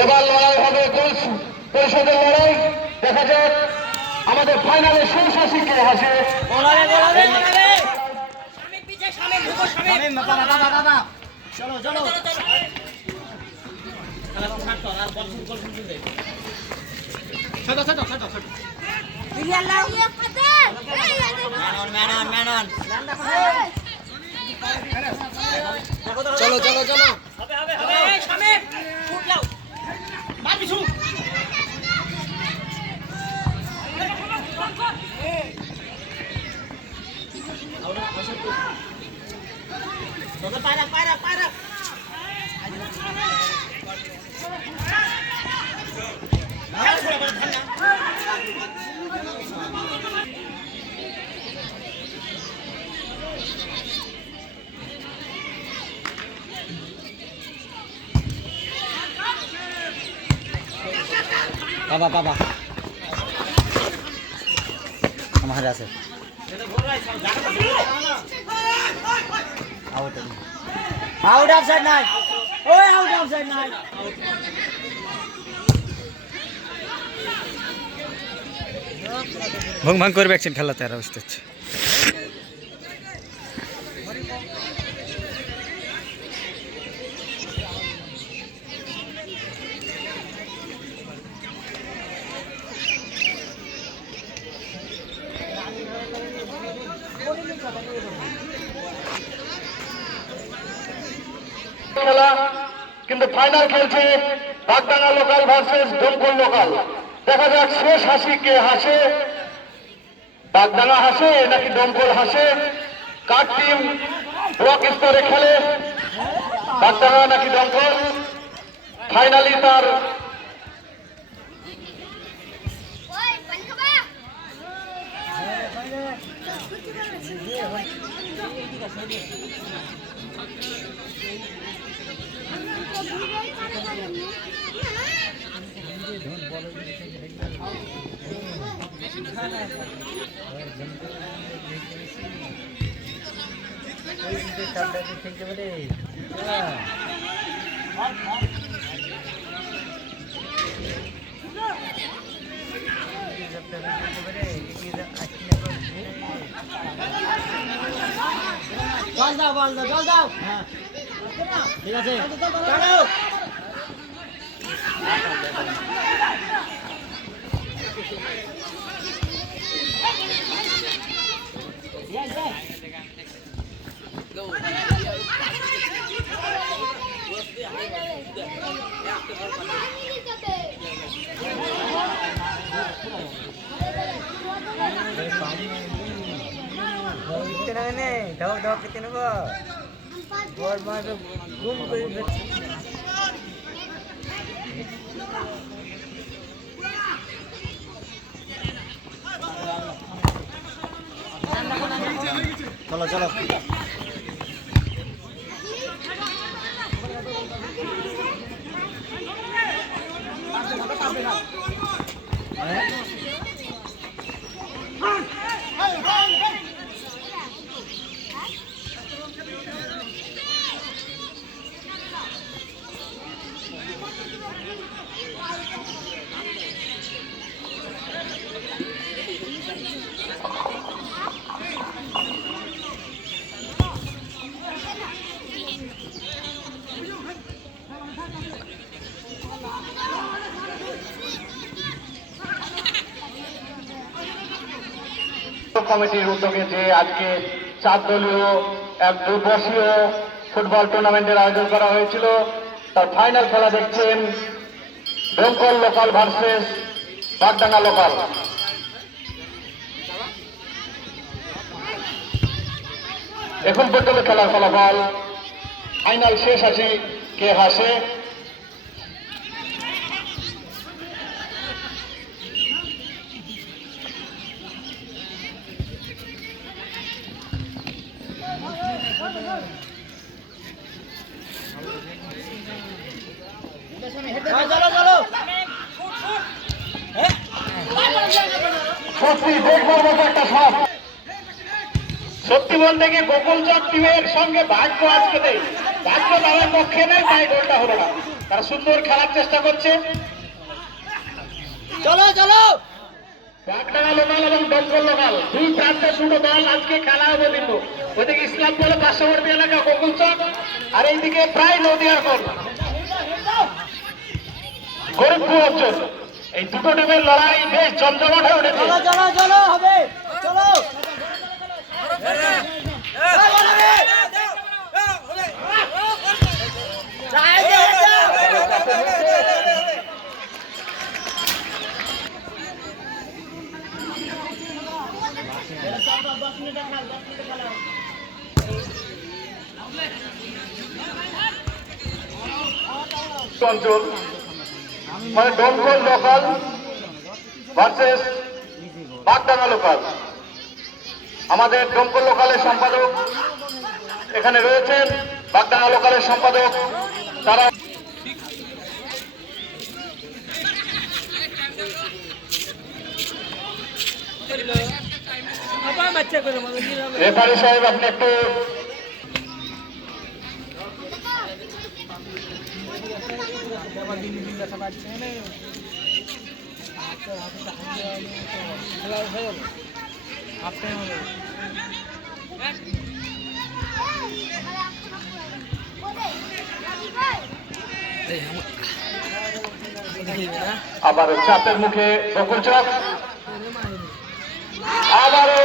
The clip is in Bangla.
এবার লড়াই হবে পরিষদের লড়াই। দেখা যাক আমাদের ফাইনালে শেষ হাসি কে হাসে। চলো চলো চলো চলো চলো বাবা বাবা আমার হাতে আছে আউট আউট অফ সাইড নাই ওই আউট অফ সাইড নাই ভং ভং করবে একজন খেলাতে আর অবস্থা হচ্ছে খেলা কিন্তু ফাইনাল খেলছে Bagdanga local versus Domkal local. দেখা যাক শেষ হাসি কে হাসে, বাগডাঙ্গা হাসে নাকি ডোমকল হাসে। কার টিম ব্লক স্তরে খেলে, বাগডাঙ্গা নাকি ডোমকল? ফাইনালি তার জল দাও বল দাও জল দাও হ্যাঁ ঠিক আছে চলো ঢক ঢক কিতে নেব বল মার গুম করে দিচ্ছি চলো চলো কমিটির উদ্যোগে যে আজকে 4 দলীয় এক দুর্বর্ষীয় ফুটবল টুর্নামেন্টের আয়োজন করা হয়েছিল, তার ফাইনাল খেলা দেখছেন Domkal local versus Bagdanga local. এখন পর্যন্ত খেলার ফলাফল ফাইনাল শেষ হাসি কে হাসে। সত্যি দেখবার মতো একটা শট। সত্যি বলতে গিয়ে গোকুলচাঁদ টিমের সঙ্গে ভাগ্য আজকে নেই। ভাগ্য তাদের পক্ষে নেই, তাই গোলটা হলো না। তারা সুন্দর খেলার চেষ্টা করছে। চলো চলো বাগডাঙ্গা লোকাল এবং দমকল লোকাল দুই প্রান্তে দুটো দল আজকে খেলা হবে কিন্তু ওইদিকে ইসলাম বলে পার্শ্ববর্তী এলাকা গোকুলচক, আর এইদিকে প্রায় নদীয়ার কোল গরিবপুর অঞ্চল। এই দুটো টিমের লড়াই বেশ জমজমাট হয়ে উঠেছে। চলো চলো চলো হবে চলো অঞ্চল মানে দমকল লোকাল ভার্সেস বাগডাঙ্গা লোকাল। আমাদের দমকল লোকালের সম্পাদক এখানে রয়েছেন, বাগডাঙ্গা লোকালের সম্পাদক তারা রেফারি সাহেব আপনি একটু আবার চাপের মুখে গোকুলচক, আবারও